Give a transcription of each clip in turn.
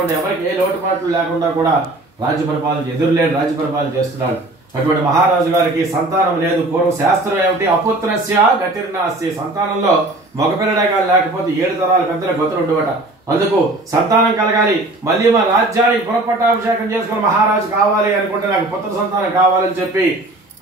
ఎవరికి ఏ లోటుపాట్లు లేకుండా కూడా రాజ్య పరిపాలన ఎదురులేని రాజ్య పరిపాలన చేస్తున్నాడు. అటువంటి మహారాజు గారికి సంతానం లేదు. పూర్వ శాస్త్రం ఏమిటి? అపుత్రస్య గతిర్నాస్తి. సంతానంలో మగపిల్లడే కానీ లేకపోతే 7 తరాల పెద్దల గతులు ఉండవట. అందుకు సంతానం కలగాలి. మళ్ళీ మన రాజ్యానికి పునఃపట్టాభిషేకం చేసుకుని మహారాజు కావాలి అనుకుంటే నాకు పుత్ర సంతానం కావాలని చెప్పి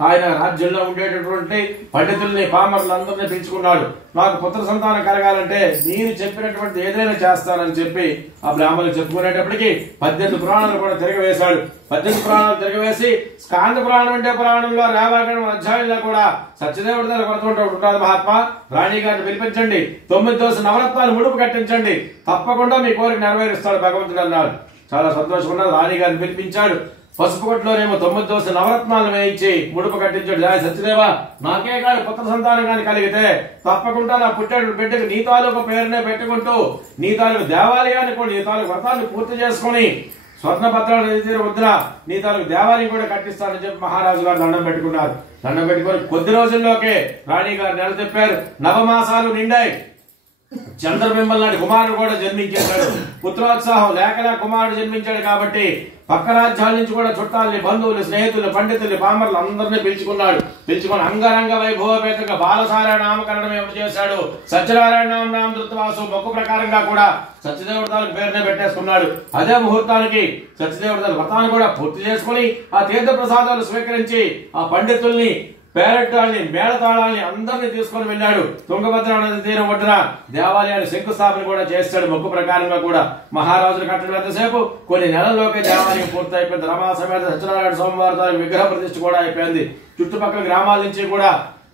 ఆయన రాజ్యంలో ఉండేటటువంటి పండితుల్ని పామరులందరినీ పిలుచుకున్నాడు. నాకు పుత్ర సంతానం కలగాలంటే నేను చెప్పినటువంటి ఏదైనా చేస్తానని చెప్పి ఆ బ్రాహ్మణులు చెప్పుకునేటప్పటికి 18 పురాణాలు కూడా తిరగవేశాడు. 18 పురాణాలు తిరగవేసి స్కాంద పురాణం అంటే పురాణంలో రేవాగణం అధ్యాయంలో కూడా సత్యదేవుడి దగ్గర కొడుతుంటాడు. మహాత్మా రాణి గారిని పిలిపించండి, 9 దోస నవరత్నాలు ముడుపు కట్టించండి, తప్పకుండా మీ కోరిక నెరవేరుస్తాడు భగవంతుడు అన్నాడు. చాలా సంతోషంగా రాణి గారిని పిలిపించాడు. పసుపు కొట్టులోనేమో 9 దోస నవరత్నాలు వేయించి ముడుపు కట్టించాడు. సత్యదేవ, నాకే కాదు పుత్ర సంతానం కానీ కలిగితే తప్పకుండా నా పుట్టేడు బిడ్డకు నీ తాలూకు పేరునే పెట్టుకుంటూ నీ తాలూకు దేవాలయాన్ని కూడా నీ తాలూకు వ్రతాన్ని పూర్తి చేసుకుని స్వర్ణ పత్రాలు వద్దున నీ తాలూకు దేవాలయం కూడా కట్టిస్తానని చెప్పి మహారాజు గారు దండం పెట్టుకున్నారు. దండం పెట్టుకుని కొద్ది రోజుల్లోకే రాణి గారు నెల చెప్పారు. 9 మాసాలు నిండాయి. చంద్రబింబం లాంటి కుమారుడు కూడా జన్మించేశాడు. పుత్రోత్సాహం లేకలా కుమారుడు జన్మించాడు కాబట్టి పక్క రాజ్యాల నుంచి కూడా చుట్టాలని, బంధువులు, స్నేహితులు, పండితులు, పామరులు అందరినీ పిలుచుకున్నాడు. పిలుచుకుని అంగరంగ వైభవపేతంగా బాలసార నామకరణం ఏమిటి చేశాడు. సత్యనారాయణ నామ ధృతవాసు మొక్కు ప్రకారంగా కూడా సత్యదేవుడి తాలూకు పేరునే పెట్టేసుకున్నాడు. అదే ముహూర్తానికి సత్యదేవుడి తాలూకు వ్రతాన్ని కూడా పూర్తి చేసుకుని ఆ తీర్థ ప్రసాదాలు స్వీకరించి ఆ పండితుల్ని, పేరట్టాలని, మేళతాళాలని అందరినీ తీసుకొని వెళ్ళాడు. తుంగభద్ర నది తీరం ఒడ్డున దేవాలయాన్ని శంకుస్థాపన కూడా చేస్తాడు. మొక్కు ప్రకారంగా కూడా మహారాజులు కట్టడం ఎంతసేపు కొన్ని నెలల్లోకే దేవాలయం పూర్తి అయిపోయింది. రమా సమేత సత్యనారాయణ స్వామివారి విగ్రహ ప్రతిష్ఠ కూడా అయిపోయింది. చుట్టుపక్కల గ్రామాల నుంచి కూడా,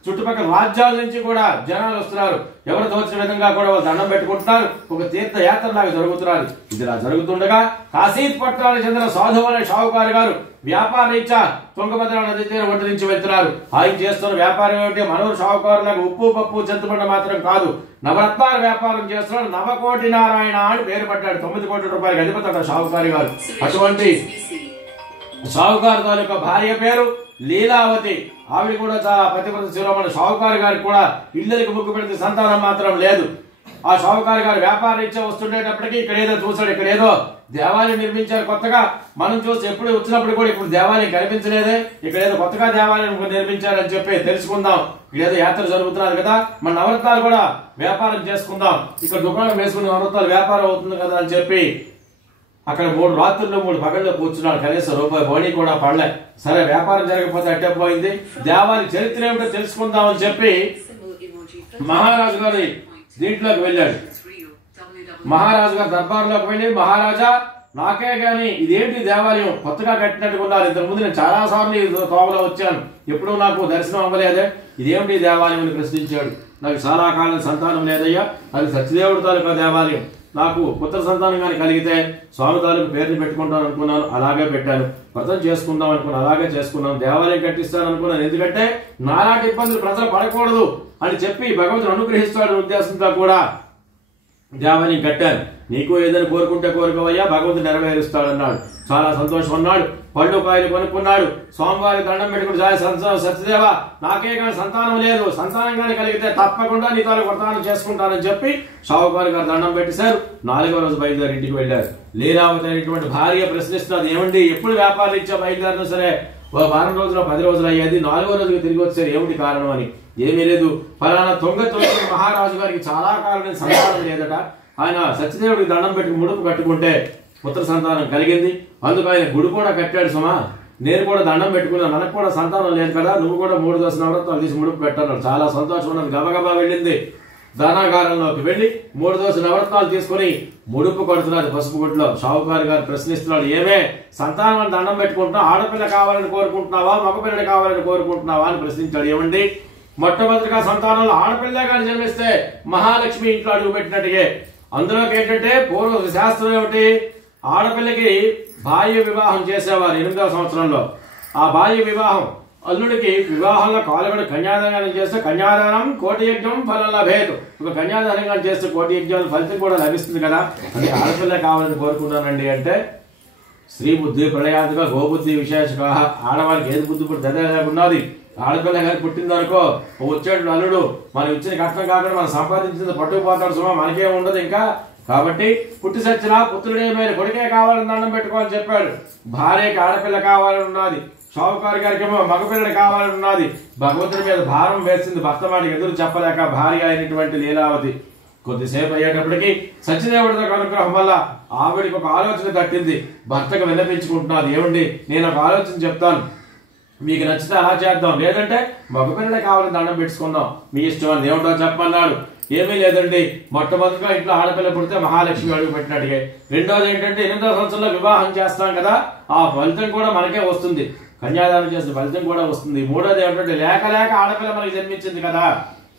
చుట్టుపక్కల రాజ్యాల నుంచి కూడా జనాలు వస్తున్నారు. ఎవరు తోచిన విధంగా కూడా వాళ్ళు దండం పెట్టుకుంటున్నారు. ఒక తీర్థయాత్ర లాగా జరుగుతున్నారు. ఇది ఇలా జరుగుతుండగా కాశీత్ పట్టణానికి చెందిన సాధువుల షావుకారు గారు వ్యాపార రీత్యా తుంగభద్ర నది తీరం ఒడ్డు నుంచి వెళ్తున్నారు. ఆయన చేస్తున్న వ్యాపారం ఏమిటి? మనూరు షావుకారులకు ఉప్పు, పప్పు, చింతపండు మాత్రం కాదు, నవరత్నాల వ్యాపారం చేస్తున్నాడు. 9 నారాయణ అని పేరు పడ్డాడు. 9 కోట్ల రూపాయలకు అధిపతి షావుకారి గారు. అటువంటి షావుకారు తాలూకా భార్య పేరు లీలావతి. ఆవిడ కూడా చాలా పతివ్రత శిరోమణి. షావుకారు గారికి కూడా ఇళ్ళకి ముగ్గు పెడితే సంతానం మాత్రం లేదు. ఆ షావుకారు గారు వ్యాపార రీత్యా వస్తుండేటప్పటికీ ఇక్కడ ఏదో చూసాడు. ఇక్కడ ఏదో దేవాలయం నిర్మించారు కొత్తగా. మనం చూసి ఎప్పుడు వచ్చినప్పుడు కూడా ఇప్పుడు దేవాలయం కనిపించలేదే, ఇక్కడ ఏదో కొత్తగా దేవాలయం నిర్మించారని చెప్పి తెలుసుకుందాం. ఇక్కడ ఏదో యాత్ర జరుగుతున్నారు కదా, మన నవరత్నాలు కూడా వ్యాపారం చేసుకుందాం, ఇక్కడ దుకాణం వేసుకుని నవరత్నాలు వ్యాపారం అవుతుంది కదా అని చెప్పి అక్కడ 3 రాత్రుల్లో 3 పగళ్ళు కూర్చున్నాడు. కనీసం రూపాయి బోణి కూడా పడలే. సరే వ్యాపారం జరగకపోతే అట్టే పోయింది, దేవాలయ చరిత్ర ఏమిటో తెలుసుకుందామని చెప్పి మహారాజు గారి దీంట్లోకి వెళ్ళాడు. మహారాజు గారి దర్బార్లోకి వెళ్ళి, మహారాజా నాకే గాని ఇదేంటి దేవాలయం కొత్తగా కట్టినట్టుగా ఉన్నారు. ఇంతకు ముందు నేను చాలా సార్లు తోవలో వచ్చాను, ఎప్పుడూ నాకు దర్శనం అవ్వలేదే, ఇదేమిటి దేవాలయం అని ప్రశ్నించాడు. నాకు చాలా కాలం సంతానం లేదయ్యా, అది సత్యదేవుడి తాలూకా దేవాలయం. నాకు పుత్ర సంతానం కానీ కలిగితే స్వామి తాలూకు పేరుని పెట్టుకుంటాను అనుకున్నాను, అలాగే పెట్టాను. వ్రతం చేసుకుందాం అనుకున్నాను, అలాగే చేసుకున్నాను. దేవాలయం కట్టిస్తాను అనుకున్నాను, ఎందుకంటే నాలాంటి ఇబ్బందులు ప్రజలు పడకూడదు అని చెప్పి భగవంతుడు అనుగ్రహిస్తాడని ఉద్దేశంతో కూడా దేవాలయం కట్టాను. నీకు ఏదైనా కోరుకుంటే కోరుకోవయ్యా, భగవంతుడు నెరవేరుస్తాడన్నాడు. చాలా సంతోషం అన్నాడు. పళ్ళు కాయలు కొనుక్కున్నాడు. స్వామివారికి దండం పెట్టుకుని, సత్యదేవ నాకే కానీ సంతానం లేదు, సంతానం కానీ కలిగితే తప్పకుండా నీ తాలూకు వ్రతాన్ని చేసుకుంటానని చెప్పి షావుకారు గారు దండం పెట్టేశారు. 4వ రోజు బయలుదేరి ఇంటికి వెళ్ళారు. లీలావతి అనేటువంటి భార్య ప్రశ్నిస్తున్నది, ఏమండి ఎప్పుడు వ్యాపారం ఇచ్చా బయలుదేరినా సరే ఓ వారం రోజులు 10 రోజులు అయ్యేది, 4వ రోజుకి తిరిగి వచ్చారు, ఏమిటి కారణం అని. ఏమీ లేదు, ఫలానా తుంగతుర్తి మహారాజు గారికి చాలా కాలం సంతానం లేదట. ఆయన సత్యదేవుడికి దండం పెట్టి ముడుపు కట్టుకుంటే పుత్ర సంతానం కలిగింది. అందుకు ఆయన గుడి కూడా కట్టాడు. సుమా నేను కూడా దండం పెట్టుకున్నాను, మనకు కూడా సంతానం లేదు కదా, నువ్వు కూడా 3 దోస నవరత్నాలు తీసి ముడుపు పెట్టాను. చాలా సంతోషం ఉన్నది. గబగబా వెళ్ళింది. ధనాగారంలోకి వెళ్లి 3 దోస నవరత్నాలు తీసుకుని ముడుపు కొడుతున్నారు పసుపు గుట్లో. షావుకారు గారు ప్రశ్నిస్తున్నాడు, ఏమే సంతానం దండం పెట్టుకుంటున్నావు, ఆడపిల్ల కావాలని కోరుకుంటున్నావా, మగపిల్లలు కావాలని కోరుకుంటున్నావా అని ప్రశ్నించాడు. ఏమండి మొట్టమొదటిగా సంతానంలో ఆడపిల్ల కానీ జన్మిస్తే మహాలక్ష్మి ఇంట్లో అడుగు పెట్టినట్టుగా. అందులోకి ఏంటంటే పూర్వ శాస్త్రం ఏమిటి, ఆడపిల్లకి బాల్య వివాహం చేసేవారు 8వ సంవత్సరంలో. ఆ బాల్య వివాహం అల్లుడికి వివాహంలో కాలుగడ కన్యాదానం చేస్తే కన్యాదానం కోటి యజ్ఞం ఫలం లభేదు. ఒక కన్యాదానం చేస్తే 1 కోటి యజ్ఞాల ఫలితం కూడా లభిస్తుంది కదా, అంటే ఆడపిల్ల కావాలని కోరుకున్నానండి అంటే స్త్రీ బుద్ధి ప్రళయాదిగా గోబుద్ధి విశేషక. ఆడవాళ్ళకి ఏది బుద్ధి ఉన్నది. ఆడపిల్ల గారికి పుట్టిందనుకో, వచ్చాడు అల్లుడు, మనం ఇచ్చిన కట్నం కాకుండా మనం సంపాదించింది పట్టుకుపోతాడు సుమా, మనకేం ఉండదు, ఇంకా కాబట్టి పుట్టి సచ్చిన పుత్రుడే మేలు, కొడుకే కావాలని దండం పెట్టుకోవాలని చెప్పాడు. భార్యకి ఆడపిల్ల కావాలని ఉన్నది, షావుకారు గారికి ఏమో మగపిల్లడు కావాలని ఉన్నది. భగవంతుడి మీద భారం వేసింది, భర్త వాడికి ఎదురు చెప్పలేక భార్య అయినటువంటి లీలావతి. కొద్దిసేపు అయ్యేటప్పటికి సత్యదేవుడి అనుగ్రహం వల్ల ఆవిడికి ఒక ఆలోచన తట్టింది. భర్తకు విన్నపించుకుంటున్నది, ఏమండి నేను ఒక ఆలోచన చెప్తాను, మీకు నచ్చితే అలా చేద్దాం, లేదంటే మగపిల్లడే కావాలని దండం పెట్టుకుందాం, మీ ఇష్టం అని. ఏమిటో చెప్పమన్నాడు. ఏమీ లేదండి, మొట్టమొదటిగా ఇంట్లో ఆడపిల్ల పుడితే మహాలక్ష్మి అడుగు పెట్టినట్టుగా. రెండోది ఏంటంటే 8వ సంవత్సరంలో వివాహం చేస్తాం కదా, ఆ ఫలితం కూడా మనకే వస్తుంది, కన్యాదానం చేసిన ఫలితం కూడా వస్తుంది. మూడోది ఏమిటంటే లేక లేక ఆడపిల్ల మనకి జన్మించింది కదా,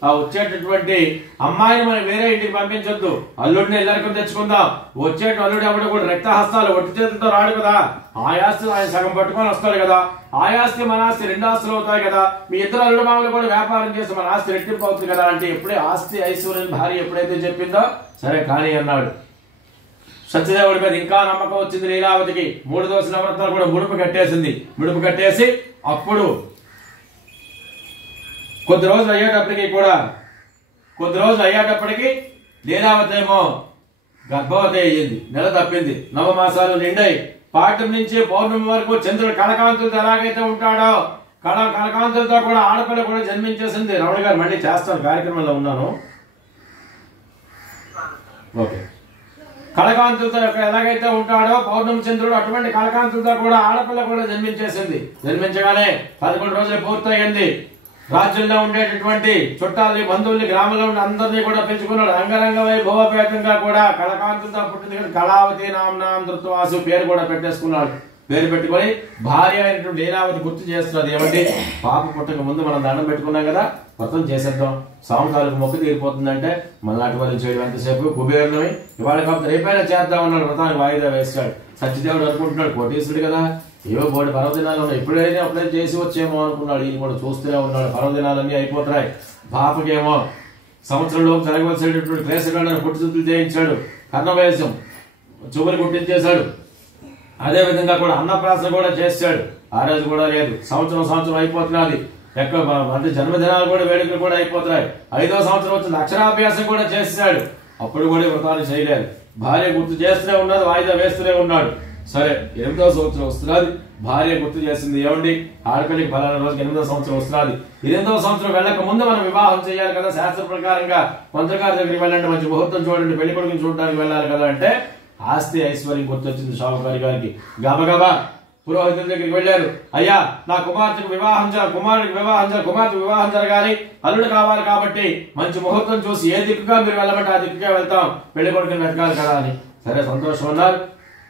ఆ వచ్చేటటువంటి అమ్మాయిని మనం వేరే ఇంటికి పంపించొద్దు, అల్లుడిని ಎಲ್ಲరికీ తెచ్చుకుందాం. వచ్చేట అల్లుడు ఎవడు కూడా రక్తహస్తాలు ఒట్టి చేతులతో రాడు కదా, ఆయాస్తి ఆయన సగం పట్టుకొని వస్తాడు కదా, ఆయాస్తి మన ఆస్తి 2 ఆస్తులు అవుతాయి కదా, మీ ఇద్దరు అల్లుడు మామూలు కూడా వ్యాపారం చేసి మన ఆస్తి రెట్టింపు అవుతుంది కదా అంటే ఎప్పుడే ఆస్తి ఐశ్వర్యం భార్య ఎప్పుడైతే చెప్పిందో సరే కానీ అన్నాడు. సత్యదేవుడి మీద ఇంకా నమ్మకం వచ్చింది లీలావతికి. 3 దోస నవరత్నాలు కూడా ముడుపు కట్టేసింది. ముడుపు కట్టేసి అప్పుడు కొద్ది రోజులు అయ్యేటప్పటికి లీలావతి ఏమో గర్భవతి అయ్యింది. నెల తప్పింది, 9 మాసాలు నిండాయి. పాఠం నుంచి పౌర్ణమి వరకు చంద్రుడు కళకాంతులతో ఎలాగైతే ఉంటాడో కళకాంతులతో కూడా ఆడపిల్ల కూడా జన్మించేసింది. రమణ గారు మళ్ళీ చేస్తాను, కార్యక్రమంలో ఉన్నాను. ఓకే, కళకాంతులతో ఎలాగైతే ఉంటాడో పౌర్ణమి చంద్రుడు అటువంటి కళకాంతులతో కూడా ఆడపిల్ల కూడా జన్మించేసింది. జన్మించగానే 11 రోజులు పూర్తయింది. రాజ్యంలో ఉండేటటువంటి చుట్టాలని బంధువుల్ని గ్రామంలో ఉండే అందరినీ కూడా పెంచుకున్నాడు. అంగరంగ వైభవపేతంగా కూడా కళకాంతులతో పుట్టింది కానీ కళావతి నామ్నాం ధృతవాసు పేరు కూడా పెట్టేసుకున్నాడు. పేరు పెట్టుకొని భార్య అయినటువంటి లీలావతి గుర్తు చేస్తున్నది, ఏమంటే పాప పుట్టక ముందు మనం దండం పెట్టుకున్నాం కదా, వ్రతం చేసేద్దాం, సాయంకాలం మొక్కు తీరిపోతుందంటే మళ్ళాటి వాళ్ళు చేయడం ఎంతసేపు కుబేరులవి, ఇవాళ కాబట్టి రేపైనా చేద్దాం అన్నాడు. వ్రతానికి వాయిదా వేస్తాడు. సత్యదేవుడు అనుకుంటున్నాడు కోటీశ్వరుడు కదా, ఏవో బోడి పర్వదినాలు ఉన్నాయి, ఎప్పుడైనా అప్పుడే చేసి వచ్చేమో అనుకున్నాడు. ఈయన కూడా చూస్తూనే ఉన్నాడు, పర్వదినాలన్నీ అయిపోతున్నాయి. పాపకేమో సంవత్సరంలో జరగవలసినటువంటి క్లేశగండను పుట్టుతులు చేయించాడు, కర్ణవేశం చెవులు కుట్టించేశాడు. అదే విధంగా కూడా అన్నప్రాసన కూడా చేశాడు. ఆ రోజు కూడా లేదు. సంవత్సరం అయిపోతున్నది. ఎక్కడ అంటే జన్మదినాలు కూడా వేడుకలు కూడా అయిపోతున్నాయి. 5వ సంవత్సరం వచ్చింది, అక్షరాభ్యాసం కూడా చేశాడు. అప్పుడు కూడా వ్రతాలు చేయలేదు. భార్య గుర్తు చేస్తూనే ఉన్నది, వాయిదా వేస్తూనే ఉన్నాడు. సరే 8వ సంవత్సరం వస్తున్నది. భార్య గుర్తు చేసింది, ఏమండి ఆడపిల్లకి ఫలానా రోజుకి 8వ సంవత్సరం వస్తున్నది, 8వ సంవత్సరం వెళ్ళక ముందు మనం వివాహం చేయాలి కదా, శాస్త్ర ప్రకారంగా మంత్రగారి దగ్గరికి వెళ్ళండి, మంచి ముహూర్తం చూడండి, పెళ్లి కొడుకుని చూడడానికి వెళ్ళాలి కదా అంటే ఆస్తి ఐశ్వర్యం గుర్తొచ్చింది షావుకారి గారికి. గబగబా పురోహితుల దగ్గరికి వెళ్ళారు. అయ్యా నా కుమార్తెకు వివాహం కుమార్తె వివాహం జరగాలి, అల్లుడు కావాలి కాబట్టి మంచి ముహూర్తం చూసి ఏ దిక్కుగా మీరు వెళ్ళమంటే ఆ దిక్కుగా వెళ్తాం, పెళ్లి కొడుకుని వెతకాలి కదా అని. సరే సంతోషం అన్నారు.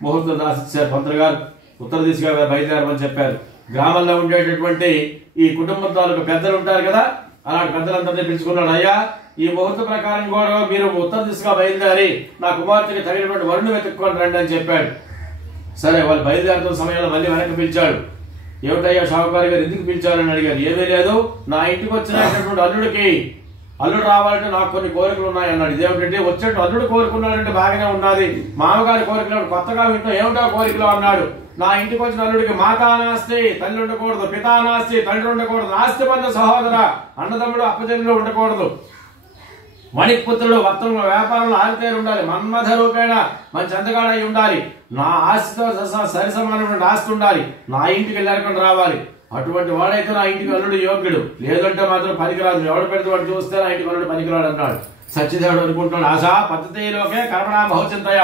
ముహూర్తం రాసిచ్చారు. పంతులు గారు ఉత్తర దిశగా బయలుదేరమని చెప్పారు. గ్రామంలో ఉండేటటువంటి ఈ కుటుంబం తాలూకు పెద్దలు ఉంటారు కదా, అలాంటి పెద్దలందరినీ పిలుచుకున్నాడు. అయ్యా ఈ ముహూర్త ప్రకారం కూడా మీరు ఉత్తర దిశగా బయలుదేరి నా కుమార్తెకి తగినటువంటి వరుణ్ణి వెతుక్కొని రండి అని చెప్పాడు. సరే వాళ్ళు బయలుదేరుతున్న సమయంలో మళ్ళీ వెనక్కి పిలిచాడు. ఏమిటయ్యా షావుకారి గారు ఎందుకు పిలిచారని అడిగారు. ఏమీ లేదు, నా ఇంటికి వచ్చినటువంటి అల్లుడు రావాలంటే నాకు కొన్ని కోరికలు ఉన్నాయి అన్నాడు. ఇదేమిటంటే వచ్చేట్టు అల్లుడు కోరుకున్నాడంటే బాగానే ఉన్నది, మామగారి కోరికలు కొత్తగా వింటాం, ఏమిటో కోరికలు అన్నాడు. నా ఇంటికి వచ్చిన అల్లుడికి మాతానాస్తి తల్లి ఉండకూడదు, పితానాస్తి తండ్రి ఉండకూడదు, ఆస్తి బంధ సహోదర అన్నదమ్ముడు అప్పచెల్లులు ఉండకూడదు, మణిపుత్రుడు వర్తంలో వ్యాపారంలో ఆరితేరు ఉండాలి, మన్మథ రూపేణ మంచి అందగాడై ఉండాలి, నా ఆస్తితో సరి సమానమైన ఆస్తి ఉండాలి, నా ఇంటికి వెళ్ళకుండా రావాలి, అటువంటి వాడైతే నా ఇంటికి అల్లుడు యోగ్యుడు, లేదంటే మాత్రం పనికిరాదు, ఎవడు పెడితే వాడు చూస్తే నా ఇంటికి అల్లుడు పనికిరాడు అన్నాడు. సత్యదేవుడు అనుకుంటున్నాడు, ఆశా పద్ధతిలోకే కర్మణా బహుచింతయ,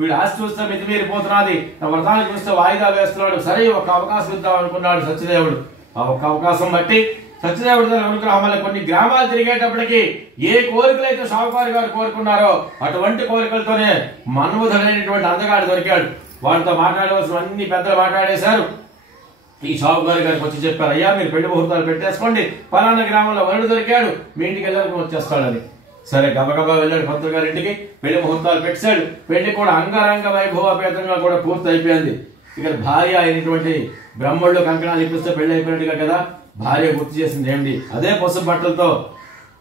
వీడు ఆస్తి చూస్తే మితిమీరిపోతున్నది, నా వ్రతాన్ని చూస్తే వాయిదా వేస్తున్నాడు, సరే ఒక అవకాశం ఇద్దాం అనుకున్నాడు సత్యదేవుడు. ఆ ఒక్క అవకాశం బట్టి సత్యదేవుడి అనుగ్రహం వల్ల కొన్ని గ్రామాలు తిరిగేటప్పటికి ఏ కోరికలైతే షావుకారి గారు కోరుకున్నారో అటువంటి కోరికలతోనే మన్మధుడైనటువంటి అందగాడు దొరికాడు. వాటితో మాట్లాడవలసిన అన్ని పెద్దలు మాట్లాడేశారు. ఈ షావుకారి గారికి వచ్చి చెప్పారు, అయ్యా మీరు పెళ్లి ముహూర్తాలు పెట్టేసుకోండి, పలానా గ్రామంలో వరుడు దొరికాడు, మీ ఇంటికి వెళ్ళడానికి వచ్చేస్తాడని. సరే గబగబా వెళ్ళాడు పంతులు గారి ఇంటికి, పెళ్లి ముహూర్తాలు పెట్టాడు. పెళ్లి కూడా అంగరంగ వైభవపేతంగా కూడా పూర్తి అయిపోయింది. ఇక్కడ భార్య అయినటువంటి బ్రహ్మళ్ళు కంకణాలు ఇప్పిస్తే పెళ్లి అయిపోయినట్టుగా కదా. భార్య గుర్తు చేసింది ఏమిటి, అదే పసుపు బట్టలతో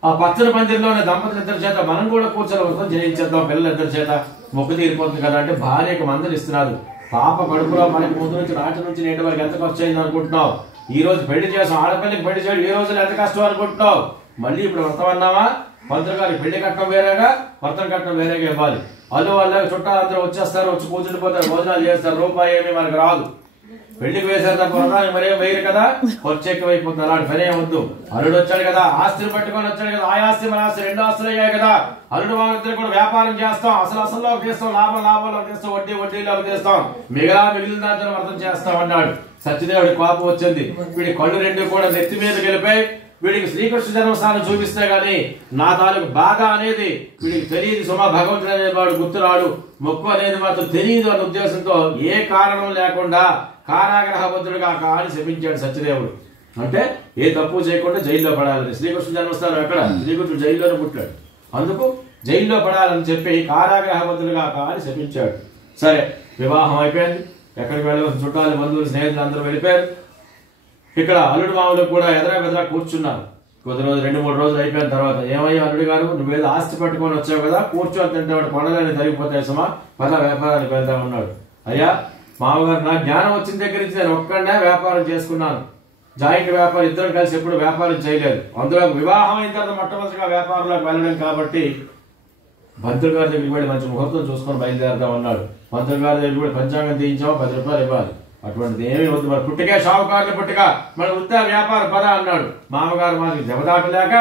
ఆ పచ్చని పందిరిలోనే దంపతులు ఇద్దరి చేత మనం కూడా కూర్చొని వ్రతం చేయించేద్దాం, పిల్లలు ఇద్దరి చేత మొక్కు తీరిపోతుంది కదా అంటే భార్యకు మందలు ఇస్తున్నారు. పాప కడుపులో మనకి ముందు నుంచి నాటి నుంచి నేటి వరకు ఎంత ఖర్చు అయింది అనుకుంటున్నావు, ఈ రోజు పెళ్లి చేసాం, ఆడపిల్లకి పెళ్లి చేయడం ఈ రోజులో ఎంత కష్టం అనుకుంటున్నావు, మళ్ళీ ఇప్పుడు వ్రతం అన్నావా, పంతులు గారి పెళ్లి కట్టడం వేరేగా వ్రతం కట్టడం వేరేగా ఇవ్వాలి. వాళ్ళ చుట్టాలందరూ వచ్చేస్తారు, వచ్చి కూర్చుండిపోతారు, భోజనాలు చేస్తారు, రూపాయి ఏమీ మనకు రాదు. పెళ్లికి వేశారు తప్ప వృధానికి మరేం వేయరు కదా, ఖర్చు ఎక్కువైపోతుంది. అలాంటి పనే వద్దు. అల్లుడు వచ్చాడు కదా, ఆస్తిని పట్టుకొని వచ్చాడు కదా, ఆ ఆస్తి మన ఆస్తి 2 ఆస్తులు అయ్యాయి కదా, అల్లుడు వాళ్ళిద్దరు కూడా వ్యాపారం చేస్తాం, అసలులోకి తీస్తాం, లాభంలోకి తీస్తాం, వడ్డీలోకి తీస్తాం, మిగిలిన దాంతో అర్థం చేస్తాం అన్నాడు. సత్యదేవుడి కోపం వచ్చింది. వీడి కళ్ళు 2 కూడా నెత్తి మీద గెలిపాయి. వీడికి శ్రీకృష్ణ జన్మస్థానం చూపిస్తే గాని నా తాలూకు బాధ అనేది వీడికి తెలియదు. సుమా భగవంతుడు అనేవాడు గుర్తురాడు, మొక్కు అనేది మాత్రం తెలియదు అన్న ఉద్దేశంతో ఏ కారణం లేకుండా కారాగ్రహబద్ధుడుగా అని శపించాడు సత్యదేవుడు. అంటే ఏ తప్పు చేయకుండా జైల్లో పడాలని. శ్రీకృష్ణ జన్మస్థానం ఎక్కడ? శ్రీకృష్ణుడు జైల్లోనే పుట్టాడు, అందుకు జైల్లో పడాలని చెప్పి కారాగ్రహబద్ధుడుగా అని శపించాడు. సరే, వివాహం అయిపోయింది. ఎక్కడికి వెళ్ళవలసిన చుట్టాలు, బంధువులు, స్నేహితులు అందరూ వెళ్ళిపోయారు. ఇక్కడ అల్లుడు మామూలు కూడా ఎదరా కూర్చున్నారు. కొద్ది రోజులు 2-3 రోజులు అయిపోయిన తర్వాత, ఏమయ్యా అల్లుడు గారు, నువ్వేదో ఆస్తి పట్టుకొని వచ్చావు కదా, కూర్చొని తింటాడు, కొండలని తరిగిపోతాయి సుమా, పద వ్యాపారానికి వెళ్తా ఉన్నాడు. అయ్యా మామగారు, నా జ్ఞానం వచ్చిన దగ్గర నుంచి నేను ఒక్కడనే వ్యాపారం చేసుకున్నాను. జాయింట్ వ్యాపారం ఇద్దరం కలిసి ఎప్పుడు వ్యాపారం చేయలేదు. అందులో వివాహం అయిన తర్వాత మొట్టమొదటిగా వ్యాపారంలోకి వెళ్ళడం కాబట్టి పంతులు గారి దగ్గరికి వెళ్ళి మంచి ముహూర్తం చూసుకొని బయలుదేరుతా ఉన్నాడు. పంతులు గారి దగ్గర కూడా పంచాంగం తీయించాము, 10 రూపాయలు ఇవ్వాలి. అటువంటిది ఏమీ వద్దు, మరి పుట్టికే షావుకారులు పుట్టిక, మన ఉత్తా వ్యాపారం పద అన్నాడు. మామగారు మాకు జమదాటలేక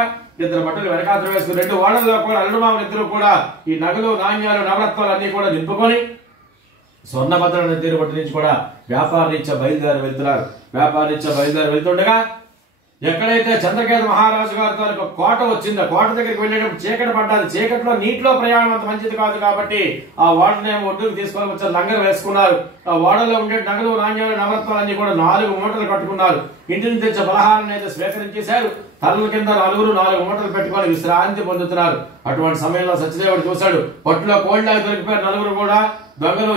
2 బట్టలు వెనకాతలు వేసుకుని 2 ఓడల్లో కూడా అల్లుడు మామూలు ఇద్దరు కూడా ఈ నగలు, నాణ్యాలు, నవరత్నాలు అన్ని కూడా నింపుకొని స్వర్ణభద్ర తీరు బట్టి నుంచి కూడా వ్యాపారరీత్యా బయలుదేరి వెళ్తుండగా ఎక్కడైతే చంద్రకేతు మహారాజు గారితో కోట వచ్చిందో, కోట దగ్గరికి వెళ్ళేటప్పుడు చీకటి పడ్డాలి. చీకట్లో నీటిలో ప్రయాణం అంత మంచిది కాదు కాబట్టి ఆ ఓడనేమో ఒడ్డుకు తీసుకొని వచ్చారు, లంగరు వేసుకున్నారు. ఆ ఓడలో ఉండే నగలు, నాణ్యాలు, నవరత్నాలన్నీ కూడా 4 మూటలు కట్టుకున్నారు. ఇంటిని తెచ్చే పలహారాన్ని అయితే స్వీకరించేశారు. తలల కింద 4 మూటలు పెట్టుకొని విశ్రాంతి పొందుతున్నారు. అటువంటి సమయంలో సత్యదేవుడు చూశాడు, పట్టులో కోళ్ళగా దొరికిపోయారు 4 కూడా. దొంగలు,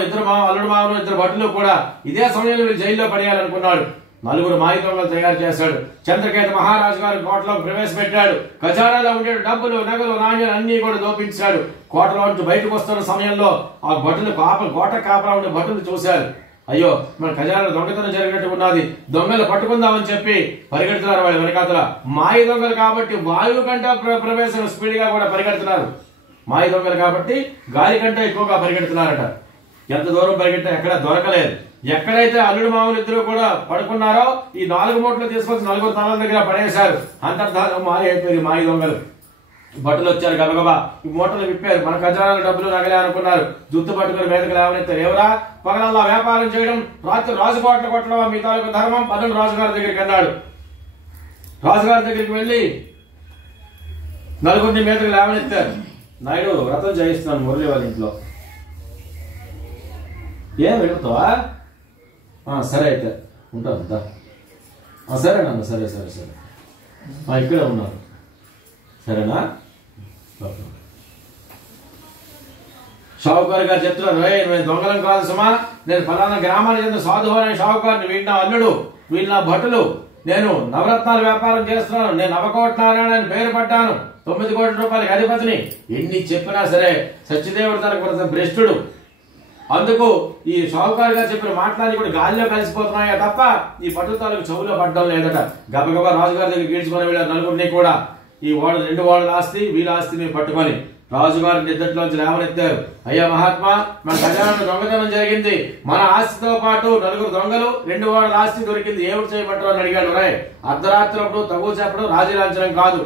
అల్లుడు మామలు, 2 భటులు కూడా. ఇదే సమయంలో వీళ్ళు జైల్లో పడేయాలనుకున్నాడు. 4 మాయి దొంగలు తయారు చేశాడు. చంద్రకేతు మహారాజు గారి కోటలో ప్రవేశపెట్టాడు. ఖజానాలో ఉండే డబ్బులు, నగలు, నాణ్యాలు అన్ని కూడా దోపించాడు. కోటలో నుంచి బయటకు వస్తున్న సమయంలో ఆ భటులు కోట కాపలా ఉండే భటులు చూశారు. అయ్యో, మన ఖజానా దొంగతనం జరిగినట్టు ఉన్నది, దొంగలు పట్టుకుందామని చెప్పి పరిగెడుతున్నారు. వాళ్ళు వెనకాతల మాయి దొంగలు కాబట్టి వాయువు కంటే ప్రవేశం స్పీడ్ గా కూడా పరిగెడుతున్నారు. మాయి దొంగలు కాబట్టి గాలి కంటే ఎక్కువగా పరిగెడుతున్నారట. ఎంత దూరం పరిగెట్టినా ఎక్కడ దొరకలేదు. ఎక్కడైతే అల్లుడు మామూలు ఇద్దరు కూడా పడుకున్నారో ఈ 4 మూటలు తీసుకొచ్చి 4 తలాల దగ్గర పడేశారు. అంతర్ధానం అయిపోయింది. మాయి దొంగలు భటులు వచ్చారు, గబగబా ఈ మూటలు విప్పారు. మన ఖజానాలు, డబ్బులు, నగలే అనుకున్నారు. జుత్తు పట్టుకుని మీదకి లేవనెత్తారు. ఎవరా పగలల్లా వ్యాపారం చేయడం, రాత్రి రాజుకోటలు కొట్టడం మీ తాలూకు ధర్మం, పదం రాజుగారి దగ్గరికి అన్నాడు. రాజుగారి దగ్గరికి వెళ్ళి 4 మీదకి లేవనెత్తారు. నాయుడు, వ్రతం చేయిస్తున్నాను మురళి వాళ్ళ ఇంట్లో, ఏం వెళుతావా? సరే అయితే ఉంటాను. సరేనన్న, సరే ఇక్కడే ఉన్నారు, సరేనా? షావుకారు గారు చెప్తున్నారు, నేను దొంగలం కాదు సుమా, నేను ఫలానా గ్రామానికి చెందిన సాధువు అనే షావుకారుని, వీళ్ళు నా అల్లుడు, వీళ్ళు నా భటులు, నేను నవరత్నాల వ్యాపారం చేస్తున్నాను, నేను నవకోట నారాయణ అని పేరు పడ్డాను, 9 కోట్ల రూపాయలకి అధిపతిని. ఎన్ని చెప్పినా సరే సత్యదేవుడు తనకు భ్రష్టుడు. అందుకు ఈ షావుకారు గారు చెప్పిన మాటలన్నీ కూడా గాలిలో కలిసిపోతున్నాయా తప్ప ఈ భటుల తాలూకు చెవులో పడ్డం లేదట. గబగబా రాజుగారి దగ్గర గీడ్చుకొని వెళ్ళారు 4 కూడా. ఈ 2 ఓడల ఆస్తి, వీళ్ళ ఆస్తిని పట్టుకొని రాజుగారి నిద్దట్లోంచి లేవనెత్తారు. అయ్యా మహాత్మా, మన ఖజానా దొంగతనం జరిగింది, మన ఆస్తితో పాటు 4 దొంగలు, 2 ఓడల ఆస్తి దొరికింది, ఏమిటి చేయమంటారు అని అడిగాడు. అర్ధరాత్రి అప్పుడు తగు చెప్పడం రాజీలాంఛనం కాదు,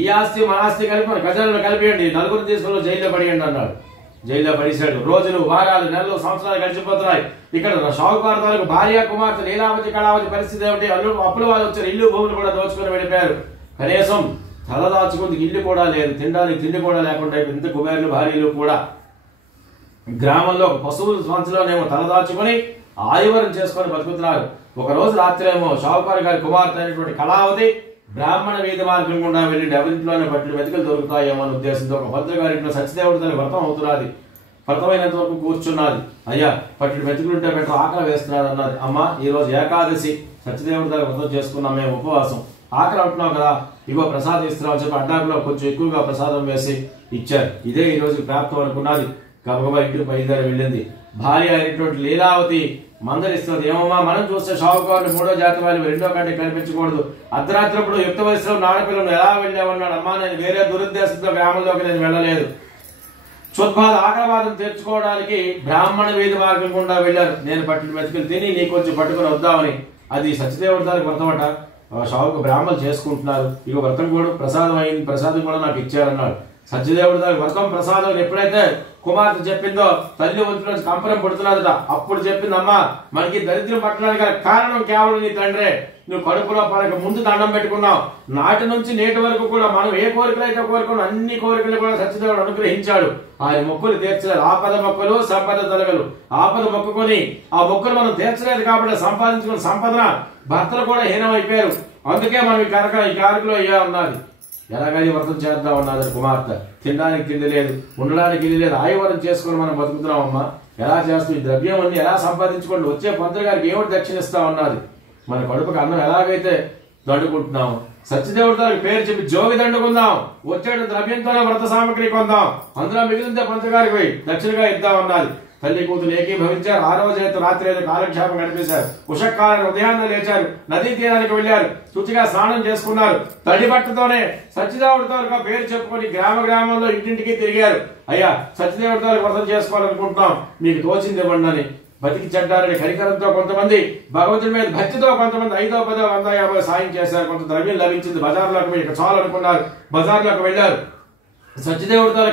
ఈ ఆస్తి మన ఆస్తి కలిపి మన ఖజానాలో కలిపియండి, 4 తీసుకుని జైల్లో పడియండి అన్నాడు. జైల్లో పడేశాడు. రోజులు, వారాలు, నెలలు, సంవత్సరాలు గడిచిపోతున్నాయి. ఇక్కడ షావుకారు తాలూకు భార్య, కుమార్తె లీలావతి, కళావతి పరిస్థితి ఏమిటి? అప్పుల వాళ్ళు వచ్చారు, ఇల్లు భూములు కూడా దోచుకుని వెళ్ళిపోయారు. కనీసం తల దాచుకుంది ఇల్లు కూడా లేదు, తినడానికి తిండి కూడా లేకుండా ఇంత కుబేర్లు, భార్యలు కూడా. గ్రామంలో పశువుల సంవత్సరంలోనేమో తల దాచుకొని ఆయువరం చేసుకొని బతుకుతున్నారు. ఒక రోజు రాత్రి ఏమో షావుకారు గారి కుమార్తె అయినటువంటి కళావతి బ్రాహ్మణ వీధి మార్గం గుండా వెళ్ళి ఎవరింట్లోనే బట్టలు వెతుకలు దొరుకుతాయేమో అనే ఉద్దేశంతో ఒక పంతులు గారింట్లో సత్యదేవుడు తన వ్రతం అవుతున్నది. వ్రతమైనంత వరకు కూర్చున్నది. అయ్యా, పట్టెడు వెతుకులుంటే పెట్ట ఆకలి వేస్తున్నాడు అన్నది. అమ్మ, ఈ రోజు ఏకాదశి, సత్యదేవుడి దగ్గర వ్రతం చేసుకున్నాం, మేము ఉపవాసం, ఆకలి అంటున్నాం కదా, ఇగో ప్రసాదం ఇస్తున్నాం చెప్పి అడ్డాకులో కొంచెం ఎక్కువగా ప్రసాదం వేసి ఇచ్చారు. ఇదే ఈ రోజు ప్రాప్తం అనుకున్నది. గబగబా ఇంటికి బయలుదేరి వెళ్ళింది. భార్య అయినటువంటి లీలావతి మందరిస్తుంది. ఏమమ్మా, మనం చూస్తే షావుకారుని 3వ జాతి వాళ్ళు 2వ కంటే కనిపించకూడదు, అర్ధరాత్రప్పుడు యుక్త వయసులో ఆడపిల్లను ఎలా వెళ్ళామన్నాడు. అమ్మా, నేను వేరే దురుద్దేశంతో గ్రామంలోకి నేను వెళ్ళలేదు, క్షుద్బాధ ఆకలబాధను తీర్చుకోవడానికి బ్రాహ్మణ వీధి మార్గం గుండా వెళ్ళారు. నేను పట్టిన మెతుకులు తిని నీకు కొంచెం పట్టుకుని వద్దామని. అది సత్యదేవుడి దానికి వ్రతం అట. షావుకు బ్రాహ్మణులు చేసుకుంటున్నారు. ఇక వ్రతం కూడా ప్రసాదం అయింది, ప్రసాదం కూడా నాకు ఇచ్చారన్నాడు. సత్యదేవుడి దానికి వ్రతం ప్రసాదం ఎప్పుడైతే కుమార్తె చెప్పిందో తల్లి వంతుల కంపరం పడుతున్నదట. అప్పుడు చెప్పింది, అమ్మా మనకి దరిద్రం పట్టడానికి కారణం కేవలం నీ తండ్రే. నువ్వు కడుపులో పడక ముందు దండం పెట్టుకున్నావు. నాటి నుంచి నేటి వరకు కూడా మనం ఏ కోరికలు అయితే కోరుకున్నాం అన్ని కోరికలు కూడా సత్యదేవుడు అనుగ్రహించాడు. ఆయన మొక్కులు తీర్చలేదు. ఆపద మొక్కలు సంపద తొలగలు. ఆపద మొక్కుకొని ఆ మొక్కులు మనం తీర్చలేదు కాబట్టి సంపాదించుకున్న సంపదన భర్తలు కూడా హీనమైపోయారు. అందుకే మనం ఈ కారకులో అయ్యా ఉన్నది. ఎలాగైనా వ్రతం చేద్దాం ఉన్నది కుమార్తె. తినడానికి తిండి లేదు, ఉండడానికి ఇల్లు లేదు, ఆయువరం చేసుకుని మనం బతుకుతున్నామమ్మా. ఎలా చేస్తాం? ఈ ద్రవ్యం అన్ని ఎలా సంపాదించుకోండి, వచ్చే పంతులు గారికి ఏమిటి దక్షిణిస్తా ఉన్నది. మన కడుపుకి అన్నం ఎలాగైతే దండుకుంటున్నాం, సత్యదేవుడి దానికి పేరు చెప్పి జోగి దండుకుందాం. వచ్చేట ద్రవ్యంతోనే వ్రత సామగ్రి కొందాం. అందులో మిగిలితే పంతులు గారికి పోయి దక్షిణగా ఇద్దాం అన్నది. తల్లి కూతురు ఏకీభవించారు. ఆ రోజు అయితే రాత్రి అయితే కాలక్షేపం గడిపేశారు. ఉషకాలను ఉదయాన్నే లేచారు. నదీ తీరానికి వెళ్లారు. శుచిగా స్నానం చేసుకున్నారు. తడి బట్టతోనే సత్యదేవుడితో పేరు చెప్పుకొని గ్రామంలో ఇంటింటికి తిరిగారు. అయ్యా సత్యదేవుడితో వ్రతం చేసుకోవాలనుకుంటున్నాం, మీకు తోచింది ఇవ్వండి అని. బతికి చెడ్డారని కరికరంతో కొంతమంది, భగవంతుడి మీద భక్తితో కొంతమంది 5, 10, 150 సాయం చేశారు. కొంత ద్రవ్యం లభించింది. బజార్లోకి ఇక చాలు అనుకున్నారు. బజార్లోకి వెళ్లారు. సత్యదేవుడితో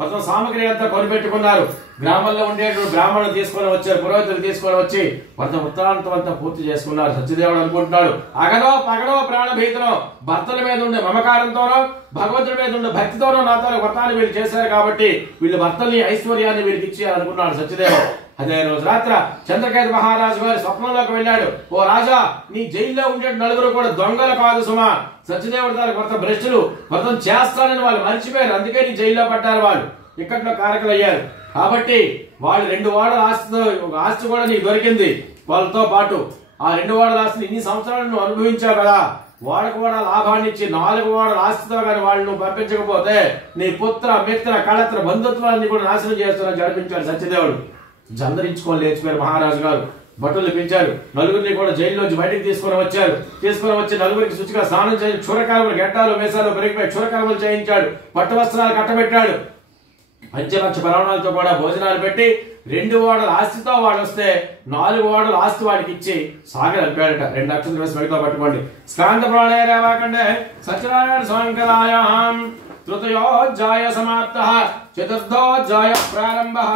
మొత్తం సామగ్రి అంతా కొనిపెట్టుకున్నారు. గ్రామంలో ఉండేటువంటి బ్రాహ్మణులు తీసుకొని వచ్చారు. పురోహితులు తీసుకొని వచ్చి మొత్తం వృత్తాంతం అంతా పూర్తి చేసుకున్నారు. సత్యదేవుడు అనుకుంటున్నాడు, అగనో పగనో ప్రాణభీతనో భర్తల మీద ఉండే మమకారంతోనో భగవంతుడి మీద ఉండే భక్తితోనో నాతో వ్రతాన్ని వీళ్ళు చేశారు కాబట్టి వీళ్ళు భర్తల్ని ఐశ్వర్యాన్ని వీళ్ళకి ఇచ్చేయాలనుకున్నాడు సత్యదేవుడు. అదే రోజు రాత్ర చంద్రకేతు మహారాజు గారి స్వప్నంలోకి వెళ్ళాడు. ఓ రాజా, నీ జైల్లో ఉండే నలుగురు కూడా దొంగలు కాదు సుమా. సత్యదేవుడి దానికి వ్రత భ్రష్టులు వ్రతం చేస్తానని వాళ్ళు మర్చిపోయారు. అందుకే నీ జైల్లో పడ్డారు. వాళ్ళు ఇక్కట్లో కారకులు అయ్యారు. కాబట్టి వాళ్ళు 2 వాడల ఆస్తి కూడా నీకు దొరికింది. వాళ్ళతో పాటు ఆ 2 వాడల ఆస్తిని ఇన్ని సంవత్సరాలు నువ్వు అనుభవించావు కదా. వాళ్ళకు కూడా లాభాన్ని ఇచ్చి 4 వాడల ఆస్తితో కానీ వాళ్ళు నువ్వు పంపించకపోతే నీ పుత్ర మిత్ర కళత్ర బంధుత్వాన్ని కూడా నాశనం చేస్తున్నా జరిపించాడు సత్యదేవుడు. జందరించుకొని లేచిపోయారు మహారాజు గారు. భటులు పిలిచారు. నలుగురిని కూడా జైల్లోంచి బయటికి తీసుకొని వచ్చి నలుగురికి శుచిగా స్నానం చేసి క్షురకర్మలు గడ్డాలు వేసాలు పెరిగిపోయి క్షురకర్మలు చేయించాడు. పట్టు వస్త్రాలు కట్టబెట్టాడు. పంచపక్ష పరవణాలతో కూడా భోజనాలు పెట్టి 2 వాడల ఆస్తితో వాడు వస్తే 4 వాడల ఆస్తి వాడికి ఇచ్చి సాగలిపాడట. 2 అక్షరం వేసి మిగతా పట్టుకోండి. స్కాంద ప్రాణేరేవాకండే సత్యనారాయణ స్వామికలాయాం తృతయోధ్యాయ సమాప్తః చతుర్థోధ్యాయ ప్రారంభః.